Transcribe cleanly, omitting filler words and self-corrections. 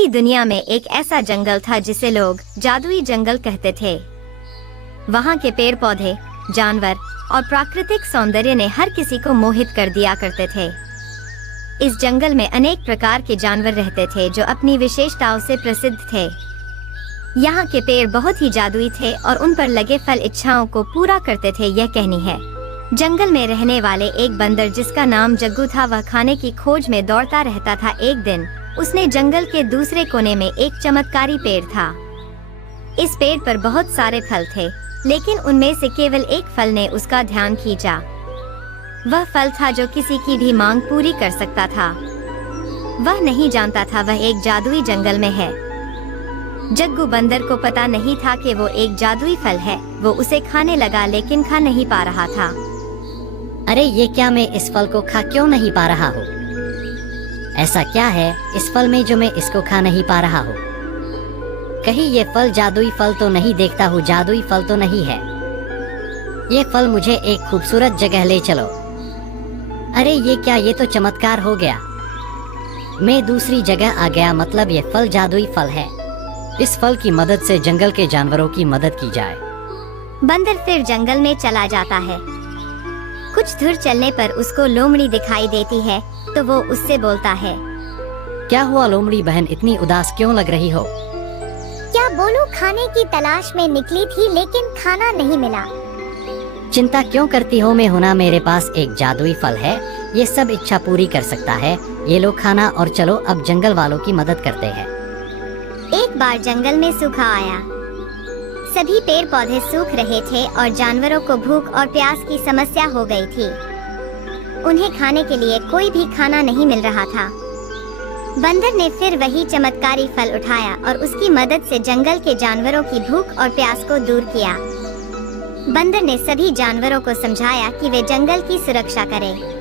पूरी दुनिया में एक ऐसा जंगल था जिसे लोग जादुई जंगल कहते थे। वहाँ के पेड़ पौधे, जानवर और प्राकृतिक सौंदर्य ने हर किसी को मोहित कर दिया करते थे। इस जंगल में अनेक प्रकार के जानवर रहते थे जो अपनी विशेषताओं से प्रसिद्ध थे। यहाँ के पेड़ बहुत ही जादुई थे और उन पर लगे फल इच्छाओं को पूरा करते थे, यह कहनी है। जंगल में रहने वाले एक बंदर जिसका नाम जग्गू था, वह खाने की खोज में दौड़ता रहता था। एक दिन उसने जंगल के दूसरे कोने में एक चमत्कारी पेड़ था। इस पेड़ पर बहुत सारे फल थे, लेकिन उनमें से केवल एक फल ने उसका ध्यान खींचा। वह फल था जो किसी की भी मांग पूरी कर सकता था। वह नहीं जानता था वह एक जादुई जंगल में है। जग्गू बंदर को पता नहीं था कि वो एक जादुई फल है। वो उसे खाने लगा लेकिन खा नहीं पा रहा था। अरे ये क्या, मैं इस फल को खा क्यों नहीं पा रहा हूँ? ऐसा क्या है इस फल में जो मैं इसको खा नहीं पा रहा हूँ? कहीं ये फल जादुई फल तो नहीं? देखता हूँ जादुई फल तो नहीं है। ये फल मुझे एक खूबसूरत जगह ले चलो। अरे ये क्या, ये तो चमत्कार हो गया। मैं दूसरी जगह आ गया, मतलब ये फल जादुई फल है। इस फल की मदद से जंगल के जानवरों की मदद की जाए। बंदर फिर जंगल में चला जाता है। कुछ दूर चलने पर उसको लोमड़ी दिखाई देती है, तो वो उससे बोलता है, क्या हुआ लोमड़ी बहन, इतनी उदास क्यों लग रही हो? क्या बोलूं, खाने की तलाश में निकली थी लेकिन खाना नहीं मिला। चिंता क्यों करती हो, मैं हूं ना, मेरे पास एक जादुई फल है। ये सब इच्छा पूरी कर सकता है। ये लो खाना और चलो अब जंगल वालों की मदद करते हैं। एक बार जंगल में सूखा आया। सभी पेड़ पौधे सूख रहे थे और जानवरों को भूख और प्यास की समस्या हो गई थी। उन्हें खाने के लिए कोई भी खाना नहीं मिल रहा था। बंदर ने फिर वही चमत्कारी फल उठाया और उसकी मदद से जंगल के जानवरों की भूख और प्यास को दूर किया। बंदर ने सभी जानवरों को समझाया कि वे जंगल की सुरक्षा करें।